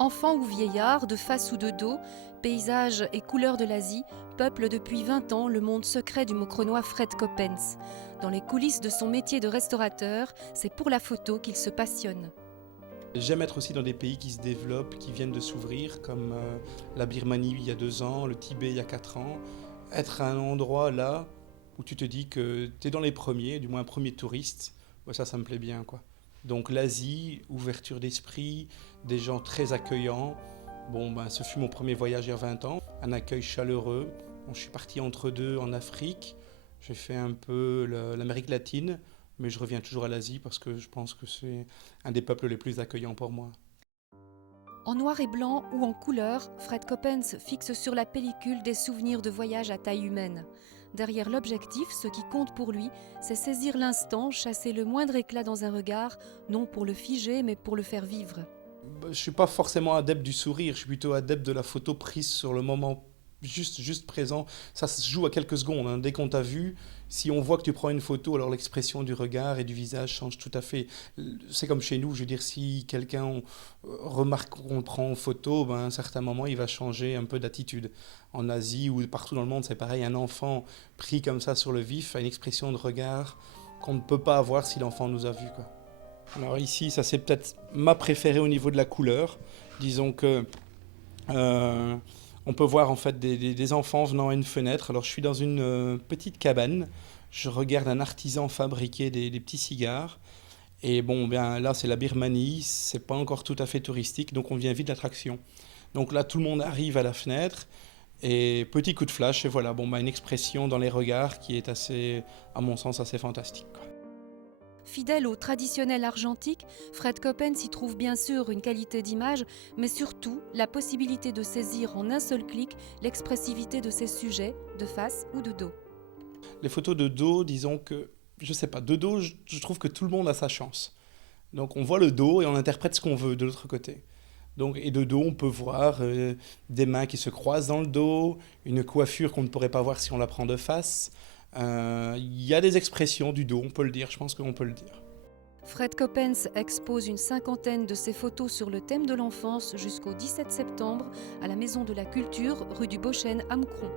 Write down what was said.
Enfants ou vieillards, de face ou de dos, paysages et couleurs de l'Asie peuplent depuis 20 ans le monde secret du Maucronois Fred Coppens. Dans les coulisses de son métier de restaurateur, c'est pour la photo qu'il se passionne. J'aime être aussi dans des pays qui se développent, qui viennent de s'ouvrir, comme la Birmanie il y a 2 ans, le Tibet il y a 4 ans. Être à un endroit là où tu te dis que tu es dans les premiers, du moins premier touriste, ouais, ça me plaît bien, quoi. Donc l'Asie, ouverture d'esprit, des gens très accueillants. Bon, ben, ce fut mon premier voyage il y a 20 ans, un accueil chaleureux. Bon, je suis parti entre deux en Afrique, j'ai fait un peu l'Amérique latine, mais je reviens toujours à l'Asie parce que je pense que c'est un des peuples les plus accueillants pour moi. En noir et blanc ou en couleur, Fred Coppens fixe sur la pellicule des souvenirs de voyage à taille humaine. Derrière l'objectif, ce qui compte pour lui, c'est saisir l'instant, chasser le moindre éclat dans un regard, non pour le figer, mais pour le faire vivre. Je suis pas forcément adepte du sourire, je suis plutôt adepte de la photo prise sur le moment juste présent. Ça se joue à quelques secondes, hein. Dès qu'on t'a vu, si on voit que tu prends une photo, alors l'expression du regard et du visage change tout à fait. C'est comme chez nous, je veux dire, si quelqu'un remarque qu'on le prend en photo, ben, à un certain moment, il va changer un peu d'attitude. En Asie ou partout dans le monde, c'est pareil, un enfant pris comme ça sur le vif a une expression de regard qu'on ne peut pas avoir si l'enfant nous a vus, quoi. Alors ici, ça c'est peut-être ma préférée au niveau de la couleur. Disons que euh, on peut voir en fait des enfants venant à une fenêtre. Alors je suis dans une petite cabane. Je regarde un artisan fabriquer des petits cigares. Et bon, bien là c'est la Birmanie, c'est pas encore tout à fait touristique, donc on vient vite l'attraction. Donc là tout le monde arrive à la fenêtre et petit coup de flash et voilà, bon bah une expression dans les regards qui est assez, à mon sens, assez fantastique, quoi. Fidèle au traditionnel argentique, Fred Coppens y trouve bien sûr une qualité d'image, mais surtout la possibilité de saisir en un seul clic l'expressivité de ses sujets, de face ou de dos. Les photos de dos, disons que, je sais pas, de dos, je trouve que tout le monde a sa chance. Donc on voit le dos et on interprète ce qu'on veut de l'autre côté. Donc, et de dos, on peut voir des mains qui se croisent dans le dos, une coiffure qu'on ne pourrait pas voir si on la prend de face. Il y a des expressions du dos, on peut le dire, je pense qu'on peut le dire. Fred Coppens expose une cinquantaine de ses photos sur le thème de l'enfance jusqu'au 17 septembre à la Maison de la Culture, rue du Beauchêne à Moucron.